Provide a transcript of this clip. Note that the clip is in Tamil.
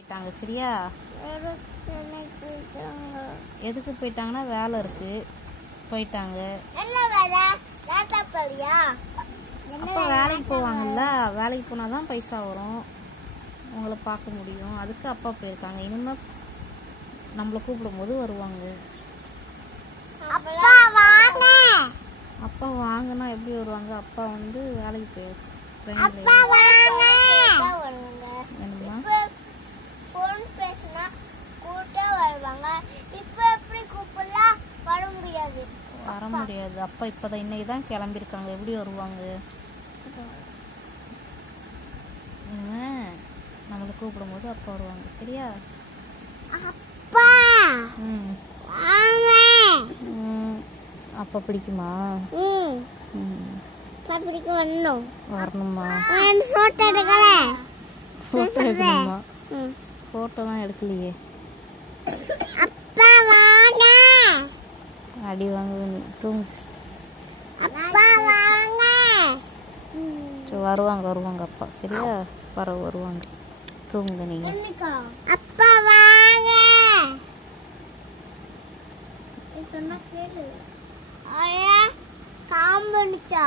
போயிட்டாங்க. சரியா? எதுக்கு போயிட்டாங்கன்னா வேலை இருக்கு, போயிட்டாங்க. அப்பா வேலைக்கு போவாங்கல்ல, வேலைக்கு போனாதான் பைசா வரும், உங்களை பார்க்க முடியும். அதுக்கு அப்பா போயிருக்காங்க. இனிமே நம்மளை கூப்பிடும் போது வருவாங்க. அப்பா வாங்கன்னா எப்படி வருவாங்க? அப்பா வந்து வேலைக்கு போயாச்சு. வர முடியாது. அப்பா இப்பதான் இன்னைக்குதான் கிளம்பிருக்காங்க. எப்படி வருவாங்க? நம்மளை கூப்பிடும் போது அப்பா வருவாங்க. சரியா? அப்பா பிடிக்குமா? வரணுமா? போட்டோ எடுக்கணுமா? போட்டோ தான் எடுக்கலையே. அடி வாங்க தூங்கு. வருவாங்க வருவாங்க அப்பா. சரியா? வருவாங்க. தூங்குங்க நீங்க. அப்பா வாங்க. சொன்னா கேளு. காம்பனிச்சா